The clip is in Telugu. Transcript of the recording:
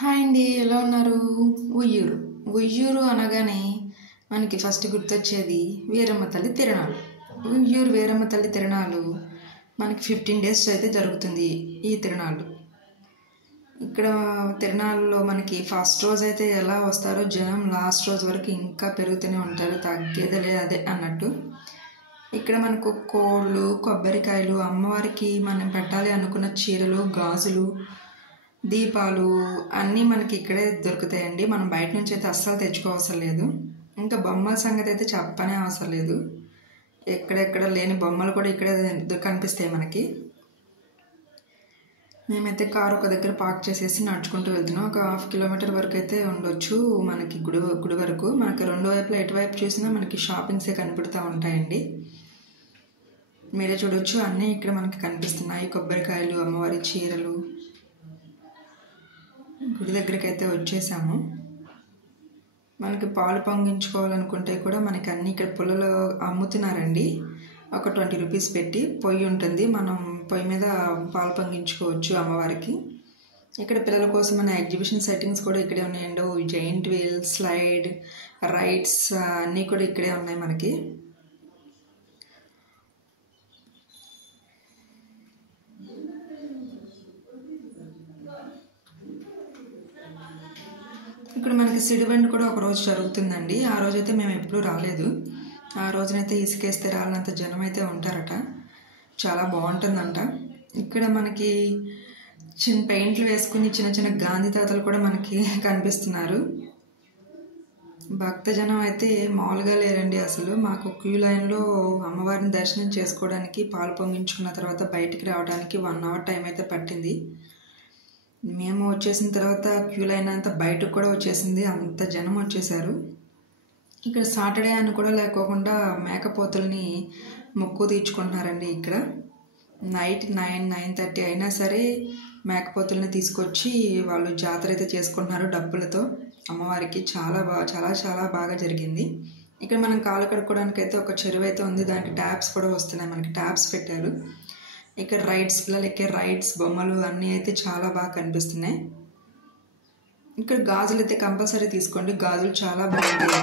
హాయ్ అండి, ఎలా ఉన్నారు? ఉయ్యూరు ఉయ్యూరు అనగానే మనకి ఫస్ట్ గుర్తొచ్చేది వీరమ్మ తల్లి తిరణాలు. ఉయ్యూరు వీరమ్మ తల్లి తిరణాలు మనకి 15 days అయితే జరుగుతుంది. ఈ తిరణాలు ఇక్కడ తిరణాలలో మనకి ఫస్ట్ రోజు అయితే ఎలా వస్తారో జనం లాస్ట్ రోజు వరకు ఇంకా పెరుగుతూనే ఉంటారు, తగ్గేదే అదే అన్నట్టు. ఇక్కడ మనకు కోళ్ళు, కొబ్బరికాయలు, అమ్మవారికి మనం పెట్టాలి అనుకున్న చీరలు, గాజులు, దీపాలు అన్నీ మనకి ఇక్కడే దొరుకుతాయండి. మనం బయట నుంచి అయితే అస్సలు తెచ్చుకోవసరం లేదు. ఇంకా బొమ్మల సంగతి అయితే చెప్పనే అవసరం లేదు. ఎక్కడెక్కడ లేని బొమ్మలు కూడా ఇక్కడే కనిపిస్తాయి మనకి. మేమైతే కారు ఒక దగ్గర పార్క్ చేసేసి నడుచుకుంటూ వెళ్తున్నాం. ఒక 1/2 kilometer వరకు అయితే ఉండొచ్చు మనకి గుడి వరకు. మనకి రెండు వైపులా ఎటువైపు చూసినా మనకి షాపింగ్సే కనిపెడుతూ ఉంటాయండి. మీరే చూడొచ్చు, అన్నీ ఇక్కడ మనకి కనిపిస్తున్నాయి. కొబ్బరికాయలు, అమ్మవారి చీరలు. గుడి దగ్గరికి అయితే వచ్చేసాము. మనకి పాలు పొంగించుకోవాలనుకుంటే కూడా మనకి అన్నీ ఇక్కడ పుల్లలో అమ్ముతున్నారండి. ఒక 20 rupees పెట్టి పొయ్యి ఉంటుంది, మనం పొయ్యి మీద పాలు పొంగించుకోవచ్చు అమ్మవారికి. ఇక్కడ పిల్లల కోసం మన ఎగ్జిబిషన్ సెట్టింగ్స్ కూడా ఇక్కడే ఉన్నాయండి. జైంట్ వీల్, స్లైడ్, రైడ్స్ అన్నీ కూడా ఇక్కడే ఉన్నాయి మనకి. ఇక్కడ మనకి సిడిబండి కూడా ఒక రోజు జరుగుతుందండి. ఆ రోజైతే మేము ఎప్పుడూ రాలేదు. ఆ రోజునైతే ఇసుకేస్తే రాలినంత జనం అయితే ఉంటారట. చాలా బాగుంటుందంట. ఇక్కడ మనకి చిన్న పెయింట్లు వేసుకుని చిన్న చిన్న గాంధీ తాతలు కూడా మనకి కనిపిస్తున్నారు. భక్తజనం అయితే మామూలుగా లేరండి అసలు. మాకు క్యూ లైన్లో అమ్మవారిని దర్శనం చేసుకోవడానికి, పాలు పొంగించుకున్న తర్వాత బయటికి రావడానికి 1 hour టైం అయితే పట్టింది. మేము వచ్చేసిన తర్వాత క్యూ లైన్ అంతా బయటకు కూడా వచ్చేసింది, అంత జనం వచ్చేసారు. ఇక్కడ సాటర్డే అని కూడా లేకోకుండా మేకపోతుల్ని మొక్కు తీర్చుకుంటున్నారండి. ఇక్కడ నైట్ 9-9:30 అయినా సరే మేకపోతుల్ని తీసుకొచ్చి వాళ్ళు జాతర అయితే చేసుకుంటున్నారు డబ్బులతో అమ్మవారికి. చాలా బాగా జరిగింది. ఇక్కడ మనం కాలు కడుక్కోవడానికి అయితే ఒక చెరువు అయితే ఉంది, దానికి ట్యాప్స్ కూడా వస్తున్నాయి, మనకి ట్యాప్స్ పెట్టారు. ఇక్కడ రైడ్స్, పిల్లలు ఎక్కే రైడ్స్, బొమ్మలు అన్నీ అయితే చాలా బాగా కనిపిస్తున్నాయి. ఇక్కడ గాజులు అయితే కంపల్సరీ తీసుకోండి, గాజులు చాలా బాగుంటాయి.